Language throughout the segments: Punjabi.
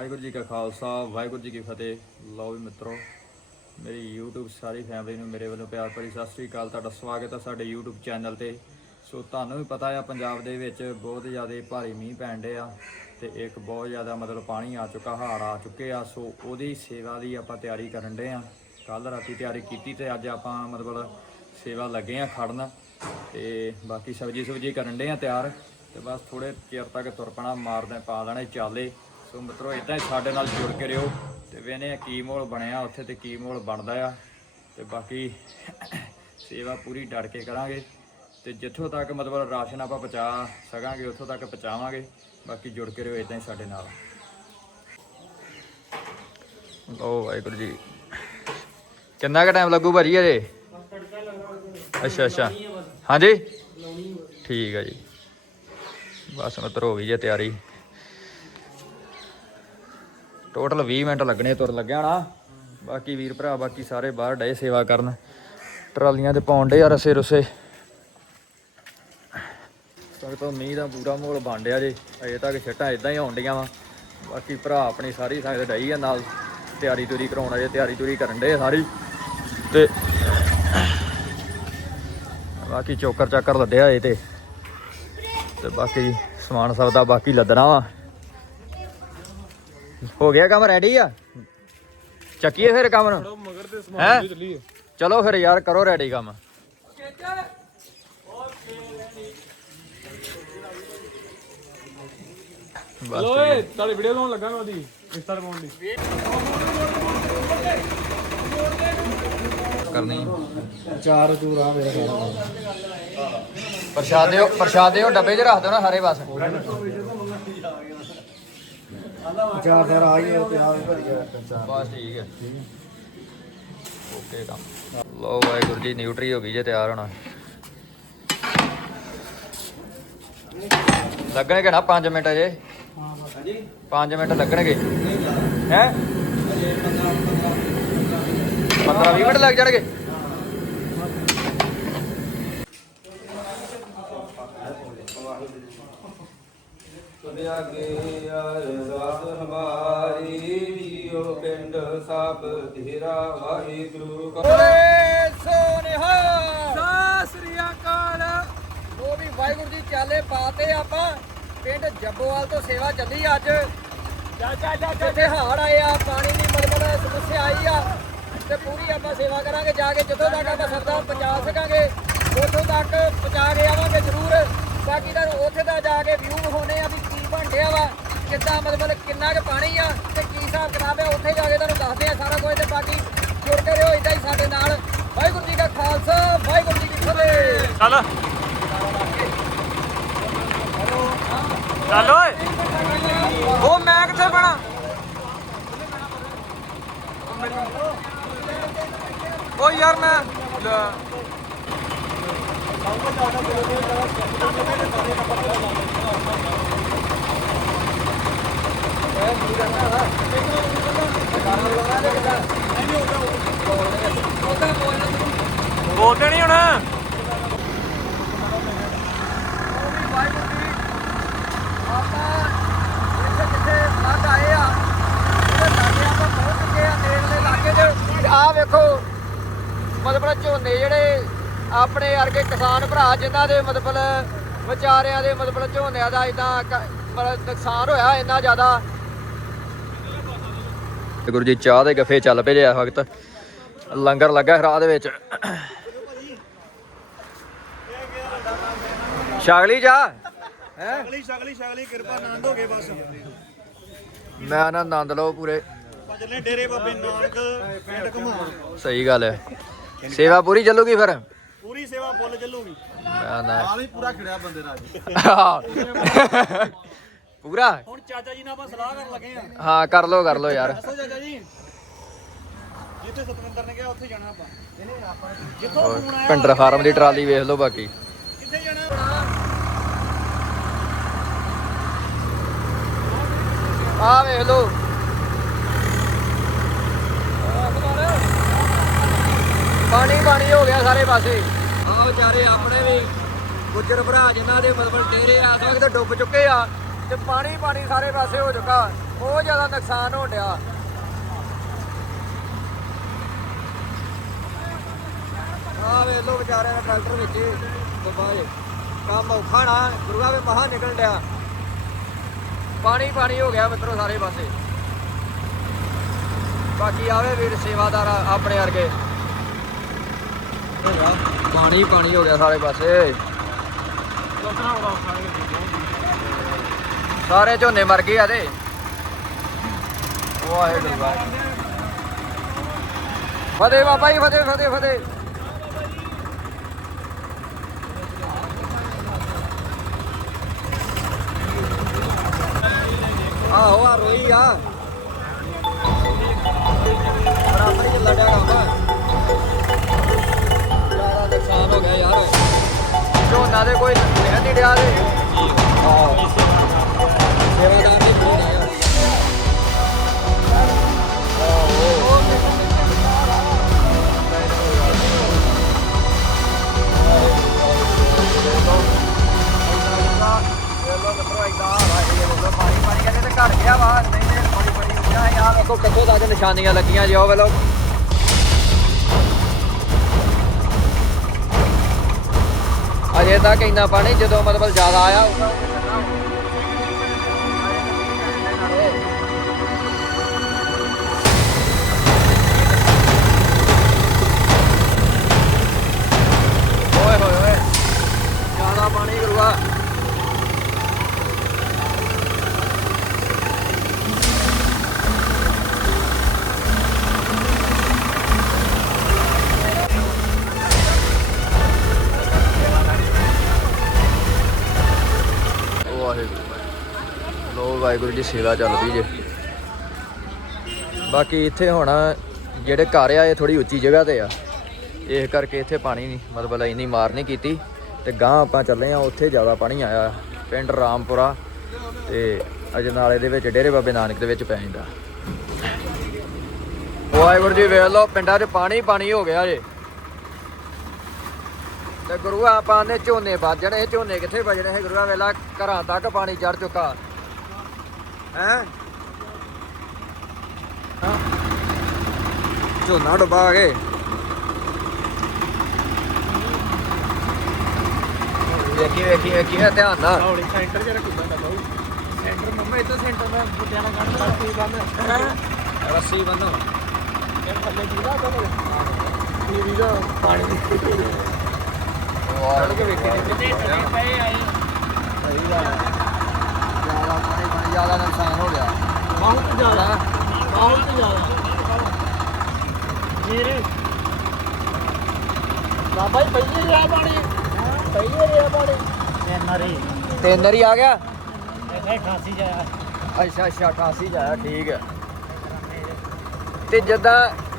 ਵਾਹਿਗੁਰੂ ਜੀ ਕਾ ਖਾਲਸਾ, ਵਾਹਿਗੁਰੂ ਜੀ ਕੀ ਫਤਿਹ। ਲਓ ਵੀ ਮਿੱਤਰੋ, ਮੇਰੀ YouTube ਸਾਰੀ ਫੈਮਿਲੀ ਨੂੰ ਮੇਰੇ ਵੱਲੋਂ ਪਿਆਰ ਭਰੀ ਸਤਿ ਸ੍ਰੀ ਅਕਾਲ। ਤੁਹਾਡਾ ਸਵਾਗਤ ਹੈ ਸਾਡੇ YouTube ਚੈਨਲ ਤੇ। ਸੋ ਤੁਹਾਨੂੰ ਵੀ ਪਤਾ ਆ, ਪੰਜਾਬ ਦੇ ਵਿੱਚ ਬਹੁਤ ਜ਼ਿਆਦਾ ਭਾਰੀ ਮੀਂਹ ਪੈਣ ਡੇ ਆ ਤੇ ਇੱਕ ਬਹੁਤ ਜ਼ਿਆਦਾ ਮਤਲਬ ਪਾਣੀ ਆ ਚੁੱਕਾ, ਹਾੜ ਆ ਚੁੱਕੇ ਆ। ਸੋ ਉਹਦੀ ਸੇਵਾ ਦੀ ਆਪਾਂ ਤਿਆਰੀ ਕਰਨ ਡੇ ਆ। ਕੱਲ ਰਾਤੀ ਤਿਆਰੀ ਕੀਤੀ ਤੇ ਅੱਜ ਆਪਾਂ ਮਤਲਬ ਸੇਵਾ ਲੱਗੇ ਆ ਖੜਨ। ਤੇ ਬਾਕੀ ਸਬਜੀ ਸੁਬਜੀ ਕਰਨ ਡੇ ਆ ਤਿਆਰ। ਤੇ ਬਸ ਥੋੜੇ ਚਿਰ ਤੱਕ ਤੁਰਪਣਾ ਮਾਰਦੇ, ਪਾ ਲੈਣੇ ਚਾਲੇ। ਸੋ ਮਿੱਤਰੋ ਇਦਾਂ ਹੀ ਸਾਡੇ ਨਾਲ ਜੁੜ ਕੇ ਰਹੋ ਤੇ ਵੇਨੇ ਕੀ ਮੋਲ ਬਣਿਆ, ਉੱਥੇ ਤੇ ਕੀ ਮੋਲ ਬਣਦਾ ਆ। ਤੇ ਬਾਕੀ ਸੇਵਾ ਪੂਰੀ ਡਟ ਕੇ ਕਰਾਂਗੇ ਤੇ ਜਿੱਥੋਂ ਤੱਕ ਮਤਲਬ ਰਾਸ਼ਨ ਆਪਾਂ ਪਹੁੰਚਾ ਸਕਾਂਗੇ, ਉੱਥੋਂ ਤੱਕ ਪਹੁੰਚਾਵਾਂਗੇ। ਬਾਕੀ ਜੁੜ ਕੇ ਰਹੋ ਇਦਾਂ ਹੀ ਸਾਡੇ ਨਾਲ। ਲੋ ਵਾਹਿਗੁਰੂ ਜੀ। ਕਿੰਨਾ ਕੁ ਟਾਈਮ ਲੱਗੂ ਭਾਜੀ ਅਜੇ ਅੱਛਾ ਅੱਛਾ। ਹਾਂਜੀ? ਠੀਕ ਆ ਜੀ। ਬਸ ਮਿੱਤਰ, ਹੋ ਗਈ ਜੇ ਤਿਆਰੀ। ਟੋਟਲ 20 ਮਿੰਟ ਲੱਗਣੇ ਤੁਰ ਲੱਗਿਆ ਨਾ ਬਾਕੀ ਵੀਰ ਭਰਾ, ਬਾਕੀ ਸਾਰੇ ਬਾਹਰ ਡਏ ਸੇਵਾ ਕਰਨ। ਟਰਾਲੀਆਂ ਤੇ ਪਾਉਣ ਡੇ ਆ ਰਸੇ ਰੁਸੇ। ਤੱਕ ਤੋਂ ਮੀਂਹ ਦਾ ਪੂਰਾ ਮਾਹੌਲ ਬਣ ਡਿਆ ਜੇ। ਅਜੇ ਤੱਕ ਛੱਟਾਂ ਇਦਾਂ ਹੀ ਆਉਣ ਡੀਆਂ ਵਾ। ਬਾਕੀ ਭਰਾ ਆਪਣੀ ਸਾਰੀ ਸੰਗਤ ਡਈ ਆ ਨਾਲ। ਤਿਆਰੀ ਤੁਰੀ ਕਰਾਉਣ ਅਜੇ ਤਿਆਰੀ ਤੁਰੀ ਕਰਨ ਡੇ ਸਾਰੀ। ਤੇ ਬਾਕੀ ਚੋਕਰ ਚਾਕਰ ਲੱਦਿਆ ਏ ਤੇ। ਤੇ ਬਾਕੀ ਸਮਾਨ ਸਭ ਦਾ ਬਾਕੀ ਲੱਦਣਾ ਵਾ। ਹੋ ਗਿਆ ਕੰਮ ਰੈਡੀ ਆ? ਚੱਕੀਏ ਫਿਰ ਕੰਮ ਨੂੰ। ਮਗਰ ਤੇ ਹੈਂ? ਚੱਲੀਏ। ਚਲੋ ਫਿਰ ਯਾਰ ਕਰੋ ਰੈਡੀ ਕੰਮ। ਬਸ ਲੋ ਏ ਤੁਹਾਡੀ ਵੀਡੀਓ ਲਾਉਣ ਲੱਗਾ ਮੈਂ ਉਹਦੀ ਇੰਸਟਾ ਤੇ ਪਾਉਣ ਦੀ। ਕਰਨੀ। ਚਾਰ ਚੂਰਾ ਮੇਰਾ ਖਾਣਾ ਪ੍ਰਸ਼ਾਦੇ ਉਹ- ਪ੍ਰਸ਼ਾਦੇ ਉਹ ਡੱਬੇ 'ਚ ਰੱਖ ਦਿਓ ਨਾ ਸਾਰੇ ਬਸ। ਚਾਰ ਚਾਰ ਆ ਗਏ ਤੇ ਆ ਭਰੀ ਗਿਆ ਚਾਰ ਬਸ ਠੀਕ ਹੈ। ਓਕੇ ਕੰਮ। ਲੋ ਵਾਹਿਗੁਰੂ ਜੀ ਨਿਊਟਰੀ ਹੋ ਗਈ ਜੇ ਤਿਆਰ ਹੋਣਾ। ਲੱਗਣਗੇ ਨਾ 5 ਮਿੰਟ ਅਜੇ। ਹਾਂਜੀ। 5 ਮਿੰਟ ਲੱਗਣਗੇ। ਹੈ? 15 20 ਮਿੰਟ ਲੱਗ ਜਾਣਗੇ। ਅਗੇ ਅਰਦਾਸ ਹਮਾਰੀ ਜੀਓ ਪਿੰਡ ਸਭ ਤੇਰਾ ਵਾਹਿਗੁਰੂ ਕਾ ਓਏ ਸੋਨਿਹਾ। ਸ੍ਰੀ ਅਕਾਲ। ਉਹ ਵੀ ਵਾਹਿਗੁਰੂ ਜੀ ਚਾਲੇ ਪਾਤੇ ਆਪਾਂ। ਪਿੰਡ ਜੱਬੋਵਾਲ ਤੋਂ ਸੇਵਾ ਚੱਲੀ ਅੱਜ। ਚਾ ਚਾ ਚਾ ਜਿੱਥੇ ਹੜ ਆਏ ਆ ਪਾਣੀ ਦੀ ਮਲਮਲ ਸਮੱਸਿਆ ਆਈ ਆ। ਤੇ ਪੂਰੀ ਆਪਾਂ ਸੇਵਾ ਕਰਾਂਗੇ ਜਾ ਕੇ ਜਿੱਥੋਂ ਤੱਕ ਆਪਾਂ ਸਰਦਾ ਪਹੁੰਚਾ ਸਕਾਂਗੇ ਉੱਥੋਂ ਤੱਕ ਪਹੁੰਚਾ ਕੇ ਆਵਾਂਗੇ ਜ਼ਰੂਰ। ਬਾਕੀ ਤਾਂ ਉੱਥੇ ਦਾ ਜਾ ਕੇ ਵਿਊ ਵਿਖਾਉਣੇ ਆ ਵੀ ਕੀ ਵਾ ਕਿੱਦਾਂ ਮਤਲਬ ਕਿੰਨਾ ਕੁ ਪਾਣੀ ਆ ਤੇ ਕੀ ਹਿਸਾਬ ਕਿਤਾਬ ਆ, ਉੱਥੇ ਜਾ ਕੇ ਤੁਹਾਨੂੰ ਦੱਸਦੇ ਆ ਸਾਰਾ ਕੁਝ ਤੇ ਬਾਕੀ ਜੁੜ ਰਹੋ ਇਦਾਂ ਹੀ ਸਾਡੇ ਨਾਲ। ਵਾਹਿਗੁਰੂ ਜੀ ਕਾ ਖਾਲਸਾ, ਵਾਹਿਗੁਰੂ ਜੀ ਕੀ ਫਤਿਹ। ਚੱਲ। ਚੱਲ ਓਏ। ਉਹ ਮੈਂ ਕਿੱਥੇ ਬਣਾ? ਓ ਯਾਰ ਮੈਂ ਲੈ। ਬੋਲਦੇ ਨਹੀਂ ਹੁਣ ਆਪਾਂ ਇੱਥੇ ਜਿੱਥੇ ਫਲੱਡ ਆਏ ਆ ਉਹਦੇ ਲਾਗੇ ਆਪਾਂ ਪਹੁੰਚ ਆ ਆਹ ਵੇਖੋ, ਮਤਲਬ ਝੋਨੇ ਜਿਹੜੇ ਆਪਣੇ ਵਰਗੇ ਕਿਸਾਨ ਭਰਾ, ਜਿਨ੍ਹਾਂ ਦੇ ਮਤਲਬ ਵਿਚਾਰਿਆਂ ਦੇ ਮਤਲਬ ਝੋਨਿਆਂ ਦਾ ਇਦਾਂ ਮਤਲਬ ਨੁਕਸਾਨ ਹੋਇਆ, ਇੰਨਾ ਜ਼ਿਆਦਾ ਗੁਰੂ ਜੀ ਚਾਹ ਦੇ ਗੱਫੇ ਚੱਲ ਪਏ ਜੇ ਇਸ ਵਕਤ। ਲੰਗਰ ਲੱਗਾ ਹੈ ਰਾਹ ਦੇ ਵਿੱਚ। ਸ਼ਾਗਲੀ ਜਾ। ਹੈ? ਸ਼ਗਲੀ ਸ਼ਗਲੀ ਸ਼ਗਲੀ ਕਿਰਪਾ ਆਨੰਦ ਹੋ ਗਏ ਬਸ। ਮੈਂ ਨਾ ਆਨੰਦ ਲਓ ਪੂਰੇ। ਚੱਲੇ ਡੇਰੇ ਬਾਬੇ ਨਾਨਕ ਪਿੰਡ ਘਮਾ ਸਹੀ ਗੱਲ ਹੈ। ਸੇਵਾ ਪੂਰੀ ਚੱਲੂਗੀ ਫਿਰ? ਪੂਰੀ ਸੇਵਾ ਫੁੱਲ ਚੱਲੂਗੀ। ਨਾ ਆ ਵੀ ਪੂਰਾ ਖਿੜਿਆ ਬੰਦੇ ਦਾ ਅੱਜ। ਪੂਰਾ? ਹੁਣ ਚਾਚਾ ਜੀ ਨਾਲ ਆਪਾਂ ਸਲਾਹ ਕਰਨ ਲੱਗੇ ਆ। ਹਾਂ ਕਰ ਲੋ ਕਰ ਲੋ ਯਾਰ। ਦੱਸੋ ਚਾਚਾ ਜੀ। ਜਿੱਥੇ ਸਤਵਿੰਦਰ ਨੇ ਕਿਹਾ ਉੱਥੇ ਜਾਣਾ ਆਪਾਂ। ਜਿੱਥੋਂ ਫੋਨ ਆਇਆ ਪਿੰਡਰ ਫਾਰਮ ਦੀ ਟਰਾਲੀ ਵੇਖ ਲਓ ਬਾਕੀ। ਕਿੱਥੇ ਜਾਣਾ? ਆਹ ਵੇਖ ਲਓ। ਪਾਣੀ ਪਾਣੀ ਹੋ ਗਿਆ ਸਾਰੇ ਪਾਸੇ। ਆਹ ਵਿਚਾਰੇ ਆਪਣੇ ਵੀ ਗੁੱਜਰ ਭਰਾ ਜਿਨ੍ਹਾਂ ਦੇ ਮਤਲਬ ਡੇਰੇ ਆ ਸਕਦੇ ਡੁੱਬ ਚੁੱਕੇ ਆ। ਤੇ ਪਾਣੀ ਪਾਣੀ ਸਾਰੇ ਪਾਸੇ ਹੋ ਚੁੱਕਾ। ਬਹੁਤ ਜ਼ਿਆਦਾ ਨੁਕਸਾਨ ਹੋਣ ਡਿਆ। ਆ ਵੇ ਲੋ ਵਿਚਾਰਿਆਂ ਦਾ ਟਰੈਕਟਰ ਵਿੱਚ ਦਬਾ ਜੇ। ਕੰਮ ਔਖਾ ਨਾ, ਗੁਰੂਆ ਵੇ ਮਹਾ ਨਿਕਲ ਡਿਆ। ਪਾਣੀ ਪਾਣੀ ਹੋ ਗਿਆ ਮਿੱਤਰੋ ਸਾਰੇ ਪਾਸੇ। ਬਾਕੀ ਆਵੇ ਵੀਰ ਸੇਵਾਦਾਰ ਆਪਣੇ ਵਰਗੇ। ਪਾਣੀ ਪਾਣੀ ਹੋ ਗਿਆ ਸਾਰੇ ਪਾਸੇ। ਸਾਰੇ ਸਾਰੇ ਝੋਨੇ ਮਰ ਗਏ ਆ ਤੇ। ਵਾਹਿਗੁਰੂ ਵਾਹਿਗੁਰੂ। ਫਤਿਹ ਬਾਬਾ ਜੀ, ਫਤਿਹ ਫਤਿਹ ਫਤਿਹ। ਆਹੋ, ਆ ਰੋਈ ਆ। ਬਰਾਬਰ ਹੀ ਚੱਲਣ ਡਿਆ ਜ਼ਿਆਦਾ ਨੁਕਸਾਨ ਹੋ ਗਿਆ ਯਾਰ। ਝੋਨਾ ਦੇ ਕੋਈ ਰਹਿ ਨਹੀਂ ਡਿਆ ਦੇ ਆਹੋ। ਸੇਵਾਦਾਰ ਘਰ ਗਿਆ ਵਾ ਨਹੀਂ ਨਹੀਂ ਬੜੀ ਬੜੀ ਉੱਚਾ ਹੈ ਯਾਰ ਦੇਖੋ ਕਿੱਥੋਂ ਤੱਕ ਨਿਸ਼ਾਨੀਆਂ ਲੱਗੀਆਂ ਜੀ ਉਹ ਵੇਲੋ ਅਜੇ ਤੱਕ ਇੰਨਾ ਪਾਣੀ ਜਦੋਂ ਮਤਲਬ ਜ਼ਿਆਦਾ ਆਇਆ ਉਦੋਂ ਵਾਹਿਗੁਰੂ। ਲੋ ਵਾਹਿਗੁਰੂ ਜੀ, ਸੇਵਾ ਚੱਲਦੀ ਜੇ। ਬਾਕੀ ਇੱਥੇ ਹੁਣ ਜਿਹੜੇ ਘਰ ਆ, ਇਹ ਥੋੜੀ ਉੱਚੀ ਜਗ੍ਹਾ ਤੇ ਆ। ਇਸ ਕਰਕੇ ਇੱਥੇ ਪਾਣੀ ਨਹੀਂ, ਮਤਲਬ ਇੰਨੀ ਮਾਰ ਨਹੀਂ ਕੀਤੀ। ਤੇ ਗਾਂ ਆਪਾਂ ਚੱਲੇ ਆ, ਉੱਥੇ ਜ਼ਿਆਦਾ ਪਾਣੀ ਆਇਆ। ਪਿੰਡ ਰਾਮਪੁਰਾ ਤੇ ਅਜਨਾਲੇ ਦੇ ਵਿੱਚ ਡੇਰੇ ਬਾਬੇ ਨਾਨਕ ਦੇ ਵਿੱਚ ਪੈ ਜਾਂਦਾ। ਵਾਹਿਗੁਰੂ ਜੀ, ਵੇਖ ਲਓ, ਪਿੰਡਾਂ 'ਚ ਪਾਣੀ ਪਾਣੀ ਹੋ ਗਿਆ ਜੇ। ਤੇ ਗੁਰੂ ਆਪਾਂ ਨੇ ਝੋਨੇ ਵੱਜਣੇ ਝੋਨੇ ਕਿੱਥੇ ਵੱਜਣੇ ਹੈ ਗੁਰੂਆ ਵੇਲਾ ਘਰਾਂ ਤੱਕ ਪਾਣੀ ਚੜ ਚੁੱਕਾ। ਹੈ? ਝੋਨਾ ਡੁੱਬਾ ਗਏ ਵੇਖੀ ਵੇਖੀ ਵੇਖੀ ਧਿਆਨ ਨਾਲ। ਹੌਲੀ ਸੈਂਟਰ ਜਿਹੜਾ ਕਿੱਦਾਂ ਦਾ ਬਾਊ। ਸੈਂਟਰ ਮੰਮਾ ਇੱਥੇ ਸੈਂਟਰ ਦਾ ਬੁੱਟਿਆਂ ਨਾਲ ਕੱਢ ਰੱਸੀ ਬੰਨ। ਰੱਸੀ ਬੰਨੋ। ਇਹ ਥੱਲੇ ਜੀਦਾ ਕੋਲ ਟੀਵੀ ਦਾ ਪਾਣੀ ਦੀ। ਚੜ ਕੇ ਵੇਖੀ ਕਿਤੇ ਥੱਲੇ ਪਏ ਆਏ ਸਹੀ ਗੱਲ ਹੈ ਜ਼ਿਆਦਾ ਪਾਣੀ ਪਾਣੀ ਜ਼ਿਆਦਾ ਨੁਕਸਾਨ ਹੋ ਗਿਆ ਬਹੁਤ ਜ਼ਿਆਦਾ ਬਹੁਤ ਜ਼ਿਆਦਾ ਮੇਰੇ ਬਾਬਾ ਜੀ ਪਈਏ ਰਿਹਾ ਪਾਣੀ ਪਈਏ ਰਿਹਾ ਪਾਣੀ ਐਨਆਰਏ ਤੇ ਅੰਦਰ ਹੀ ਆ ਗਿਆ? ਇੱਥੇ 88 ਜਾਇਆ। ਅੱਛਾ ਅੱਛਾ 88 ਜਾਇਆ ਠੀਕ ਹੈ। ਤੇ ਜਦਾਂ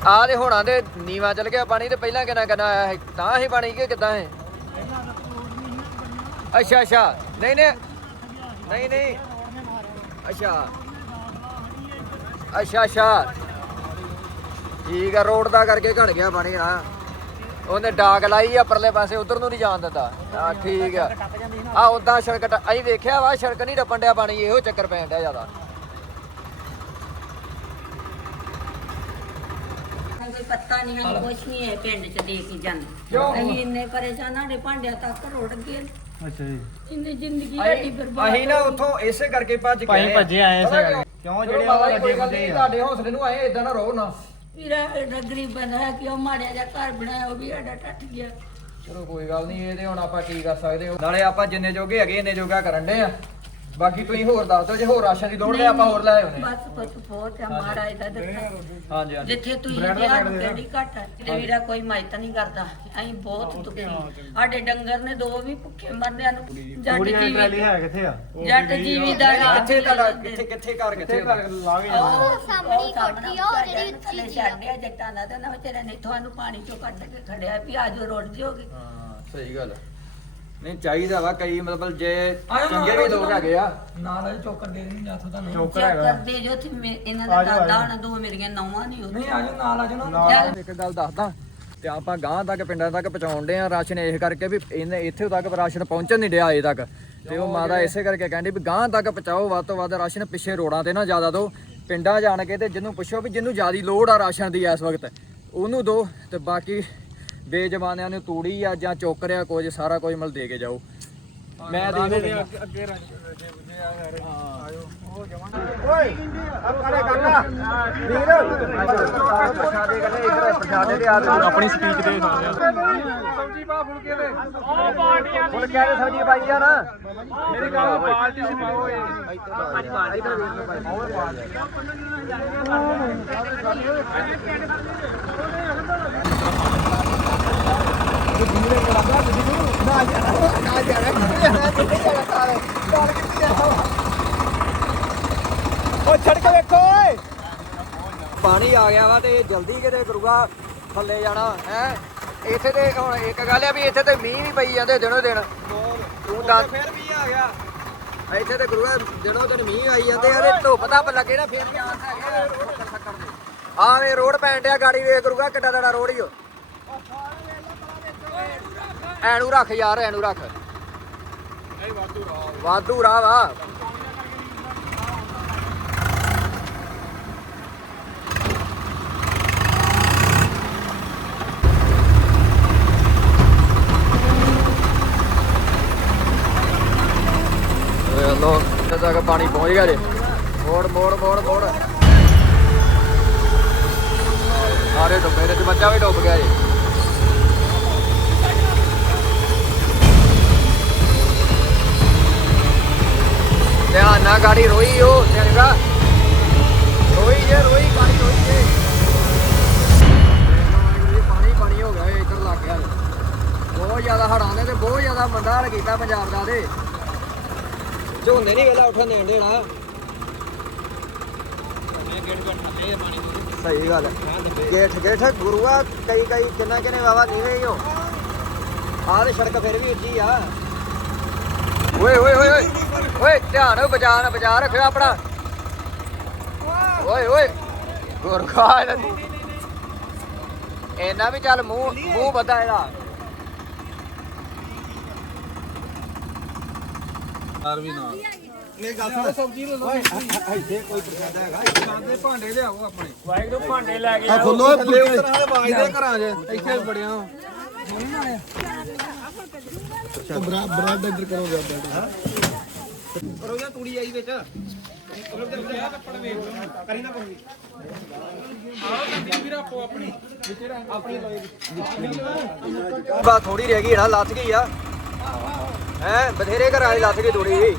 ਆ ਦੇ ਹੋਣਾ ਦੇ ਨੀਵਾ ਚਲ ਗਿਆ ਪਾਣੀ ਤੇ ਪਹਿਲਾਂ ਕਿੰਨਾ ਕਿੰਨਾ ਆਇਆ ਹੈ ਤਾਂ ਹੀ ਪਾਣੀ ਕਿ ਕਿਦਾਂ ਹੈ ਅੱਛਾ ਅੱਛਾ। ਨਹੀਂ ਨਹੀਂ। ਨਹੀਂ ਨਹੀਂ। ਅੱਛਾ। ਅੱਛਾ ਅੱਛਾ। ਠੀਕ ਆ ਰੋਡ ਦਾ ਕਰਕੇ ਘਣ ਗਿਆ ਪਾਣੀ ਨਾ ਉਹਨੇ ਡਾਕ ਲਾਈ ਆ ਪਰਲੇ ਪਾਸੇ ਉਧਰ ਨੂੰ ਨਹੀਂ ਜਾਣ ਦਿੰਦਾ ਆ ਠੀਕ ਆ। ਆ ਉਦਾਂ ਸੜਕ ਅਸੀਂ ਵੇਖਿਆ ਵਾ ਸੜਕ ਨਹੀਂ ਟੱਪਣ ਡਿਆ ਪਾਣੀ ਇਹੋ ਚੱਕਰ ਪੈਣ ਡਿਆ ਜ਼ਿਆਦਾ। ਕੋਈ ਪੱਤਾ ਨਹੀਂ ਹੈ ਕੁਛ ਨਹੀਂ ਹੈ ਪਿੰਡ ਚ ਦੇ ਕੇ ਜਾਂਦੇ? ਅਸੀਂ ਇੰਨੇ ਪਰੇਸ਼ਾਨ ਸਾਡੇ ਭਾਂਡਿਆਂ ਤੱਕ ਰੋੜ ਗਏ। ਅੱਛਾ ਜੀ। ਇੰਨੀ ਜ਼ਿੰਦਗੀ ਸਾਡੀ ਬਰਬਾਦ ਅਸੀਂ ਨਾ ਉੱਥੋਂ ਇਸੇ ਕਰਕੇ ਭੱਜ ਕੇ ਭਾਈ ਆਏ ਆ। ਭੱਜੇ ਆਏ ਪਤਾ ਇਸੇ ਕਿਉਂ? ਕਿਉਂ ਚਲੋ ਜਿਹੜੇ ਬਾਬਾ ਉਹ ਜੀ, ਕੋਈ ਵੱਡੇ ਗੱਲ ਬੰਦੇ ਨਹੀਂ, ਆ। ਤੁਹਾਡੇ ਹੌਸਲੇ ਨੂੰ ਆਏ ਇਦਾਂ ਨਾ ਰਹੋ ਨਾ। ਵੀਰਾ ਐਡਾ ਗਰੀਬਾਂ ਦਾ ਕਿ ਉਹ ਮਾੜਿਆ ਜਿਹਾ ਘਰ ਬਣਾਇਆ ਉਹ ਵੀ ਸਾਡਾ ਟੱਟ ਗਿਆ। ਚਲੋ ਕੋਈ ਗੱਲ ਨਹੀਂ ਇਹਦੇ ਹੁਣ ਆਪਾਂ ਕੀ ਕਰ ਸਕਦੇ ਹਾਂ? ਨਾਲੇ ਆਪਾਂ ਜਿੰਨੇ ਜੋਗੇ ਹੈਗੇ ਇੰਨੇ ਜੋਗਾ ਕਰਨ ਦੇ ਆ। ਬਾਕੀ ਤੁਸੀਂ ਹੋਰ ਦੱਸ ਦਿਓ ਜੇ ਹੋਰ ਰਾਸ਼ਨ ਦੀ ਲੋੜ ਤੇ ਆਪਾਂ ਹੋਰ ਲੈ ਆਉਨੇ ਬਸ ਬਸ ਬਹੁਤ ਆ ਮਹਾਰਾਜ ਦਾ ਦਿੱਤਾ। ਹਾਂਜੀ ਹਾਂਜੀ। ਜਿੱਥੇ ਤੁਸੀਂ ਬਿਹਾਰ ਕਿਹੜੀ ਘੱਟ ਆ? ਤੇ ਵੀਰਾ ਕੋਈ ਮਾਇਤ ਨਹੀਂ ਕਰਦਾ। ਅਸੀਂ ਬਹੁਤ ਦੁਖੀ। ਸਾਡੇ ਡੰਗਰ ਨੇ ਦੋ ਵੀ ਭੁੱਖੇ ਮਰਨਿਆਂ ਨੂੰ ਜੱਟ ਜੀਵੀ ਹੈ ਕਿੱਥੇ ਆ? ਜੱਟ ਜੀਵੀ ਦਾ ਕਿੱਥੇ ਤੁਹਾਡਾ ਕਿੱਥੇ ਕਿੱਥੇ ਘਰ ਕਿੱਥੇ ਲਾਗੇ ਉਹ ਸਾਹਮਣੀ ਕੋਠੀ ਆ, ਉਹ ਜਿਹੜੀ ਉੱਚੀ ਆ। ਛੱਡਿਆ ਜੱਟਾਂ ਦਾ ਤੇ ਨਾ ਵਿਚਾਰੇ ਨੇ ਤੁਹਾਨੂੰ ਪਾਣੀ ਚੋਂ ਕੱਢ ਕੇ ਖੜਿਆ ਵੀ ਆਜੋ ਰੋੜ ਜਿਓਗੇ ਹਾਂ ਸਹੀ ਗੱਲ ਹੈ। ਨਹੀਂ ਚਾਹੀਦਾ ਵਾ ਕਈ ਮਤਲਬ ਜੇ ਚੰਗੇ ਵੀ ਲੋਕ ਹੈਗੇ ਆ। ਚੋਕਰ ਚੈੱਕ ਹੈਗਾ ਕਰਦੇ ਜੋ ਤੇ ਇਹਨਾਂ ਦਾ ਆਜੋ, ਦਾਦਾ ਆਜੋ। ਹਣ ਦੋ ਮੇਰੀਆਂ ਨੌਵਾਂ ਨਹੀਂ ਉੱਥੇ। ਨਾਲ ਇੱਕ ਗੱਲ ਦੱਸਦਾ ਤੇ ਆਪਾਂ ਗਾਂ ਤੱਕ ਪਿੰਡਾਂ ਤੱਕ ਪਹੁੰਚਾਉਣ ਦੇ ਆ ਰਾਸ਼ਨ ਇਸ ਕਰਕੇ ਵੀ ਇਹਨੇ ਇੱਥੇ ਤੱਕ ਰਾਸ਼ਨ ਪਹੁੰਚਣ ਨਹੀਂ ਡਿਆ ਅਜੇ ਤੱਕ। ਤੇ ਉਹ ਮਾਤਾ ਇਸੇ ਕਰਕੇ ਕਹਿੰਦੀ ਵੀ ਗਾਂ ਤੱਕ ਪਹੁੰਚਾਓ ਵੱਧ ਤੋਂ ਵੱਧ ਰਾਸ਼ਨ ਪਿੱਛੇ ਰੋਡਾਂ ਤੇ ਨਾ ਜ਼ਿਆਦਾ ਦੋ ਪਿੰਡਾਂ ਜਾਣ ਕੇ ਤੇ ਜਿਹਨੂੰ ਪੁੱਛੋ ਵੀ ਜਿਹਨੂੰ ਜ਼ਿਆਦੀ ਲੋੜ ਆ ਰਾਸ਼ਨ ਦੀ ਇਸ ਵਕਤ ਉਹਨੂੰ ਦੋ ਤੇ ਬਾਕੀ ਬੇਜਮਾਨਿਆਂ ਨੂੰ ਤੂੜੀ ਆ ਜਾਂ ਚੋਕਰਿਆ ਕੁਝ ਸਾਰਾ ਕੁਝ ਮਲ ਦੇ ਕੇ ਜਾਓ। ਮੈਂ ਦੇ ਅੱਗੇ ਅੱਗੇ ਰੱਖ ਜੇ ਜੇ ਆ ਫਿਰ ਆਇਓ। ਉਹ ਜਮਾਂ ਓਏ ਆ ਕਾਲੇ ਕਰਨਾ। ਵੀਰ। ਆਪਣੀ ਸਪੀਚ ਦੇ ਸਬਜੀ ਪਾ ਫੁਲਕੇ ਦੇ। ਹੁਣ ਕਹਿ ਰਹੇ ਸਬਜੀ ਪਾਈ ਆ ਨਾ। ਮੇਰੇ ਕੋਲ ਬਾਲਟੀ ਸੀ ਪਾਓ ਇਹ। ਓ ਛੜ ਕੇ ਵੇਖੋ ਓਏ ਪਾਣੀ ਆ ਗਿਆ ਵਾ ਤੇ ਜਲਦੀ ਕਿਤੇ ਕਰੂਗਾ ਥੱਲੇ ਜਾਣਾ ਹੈ? ਇੱਥੇ ਤੇ ਹੁਣ ਇੱਕ ਗੱਲ ਆ ਵੀ ਇੱਥੇ ਤੇ ਮੀਂਹ ਵੀ ਪਈ ਜਾਂਦੇ ਦਿਨੋ ਦਿਨ। ਤੂੰ ਦੱਸ। ਫਿਰ ਵੀ ਆ ਗਿਆ। ਇੱਥੇ ਤੇ ਗੁਰੂਆ ਦਿਨੋ ਦਿਨ ਮੀਂਹ ਆਈ ਜਾਂਦੇ ਆ ਤੇ ਧੁੱਪ ਤਾਂ ਲੱਗੇ ਨਾ ਫੇਰ ਹੈਗੇ ਰੋਡ ਖੱਕਰ ਦੇ ਆ। ਵੇ ਰੋਡ ਪੈਣ ਡਿਆ ਗਾੜੀ ਵੇ ਗੁਰੂਆ ਕਿੱਡਾ ਦੜਾ ਰੋਡ ਹੀ ਐਨੂ ਰੱਖ ਯਾਰ ਐਨੂ ਰੱਖ। ਵਾਧੂ ਰਾਹ ਵਾ ਲੋ ਇੱਥੇ ਤੱਕ ਪਾਣੀ ਪਹੁੰਚ ਗਿਆ ਜੇ। ਮੋੜ ਮੋੜ ਮੋੜ ਮੋੜ। ਸਾਰੇ ਡੁੱਬੇ ਨੇ, ਤੇ ਬੱਚਾ ਵੀ ਡੁੱਬ ਗਿਆ ਜੇ। ਧਿਆਨ ਨਾਲ ਗਾੜੀ ਰੋਈ ਉਹ, ਚੰਗਾ। ਰੋਈ ਜੇ, ਰੋਈ ਪਾਣੀ ਰੋਈ ਜੇ। ਪਾਣੀ ਪਾਣੀ ਹੋ ਗਿਆ ਇੱਧਰ ਲੱਗ ਗਿਆ। ਬਹੁਤ ਜ਼ਿਆਦਾ ਹੜਾਂ ਨੇ ਤੇ ਬਹੁਤ ਜ਼ਿਆਦਾ ਮੰਦਾ ਹਾਲ ਕੀਤਾ ਪੰਜਾਬ ਦਾ ਤੇ। ਝੋਨੇ ਨਹੀਂ ਵੇਲਾ ਉੱਠਣ ਦੇਣ ਦੇਣਾ। ਸਹੀ ਗੱਲ ਹੈ। ਗੇਠ ਗੇਠ ਗੁਰੂਆ, ਕਈ ਕਈ, ਕਿੰਨਾ ਕਿੰਨੇ ਵਾਵਾ ਨੀਵੇਂ ਹੀ ਹੋ ਆਹ ਤੇ ਸੜਕ ਫਿਰ ਵੀ ਉੱਚੀ ਆ। ਓਏ ਓਏ ਓਏ। ਓਏ ਧਿਆਨ ਬਚਾ ਨਾ ਬਚਾ ਰੱਖਿਓ ਆਪਣਾ। ਓਏ ਓਏ ਗੁਰਖਾ ਇਹਨਾਂ ਵੀ ਚੱਲ ਮੂੰਹ ਮੂੰਹ ਵੱਧਾ ਇਹਦਾ। ਸਬਜੀ ਲੈ ਲਓ। ਇੱਥੇ ਕੋਈ ਪ੍ਰਸ਼ਾਦਾ ਹੈਗਾ ਸਾਦੇ ਭਾਂਡੇ ਲਿਆਓ ਆਪਣੇ। ਵਾਹਿਗੁਰੂ ਭਾਂਡੇ ਲੈ ਕੇ ਆ ਖੁੱਲੋ ਥੱਲੇ ਉਤਰਾਂ ਦੇ ਬਾਜ ਦੇ ਘਰਾਂ 'ਚ ਇੱਥੇ ਬੜਿਆ। ਬ੍ਰੈਡ ਇੱਧਰ ਕਰੋ ਬ੍ਰੈਡ ਰੋਜ਼ਾ ਤੂੜੀ ਆਈ ਵਿੱਚ। ਬਾ ਥੋੜੀ ਰਹਿ ਗਈ ਨਾ ਲੱਥ ਗਈ ਆ। ਹੈ, ਬਥੇਰੇ ਘਰਾਂ ਦੀ ਲੱਥ ਗਈ ਥੋੜੀ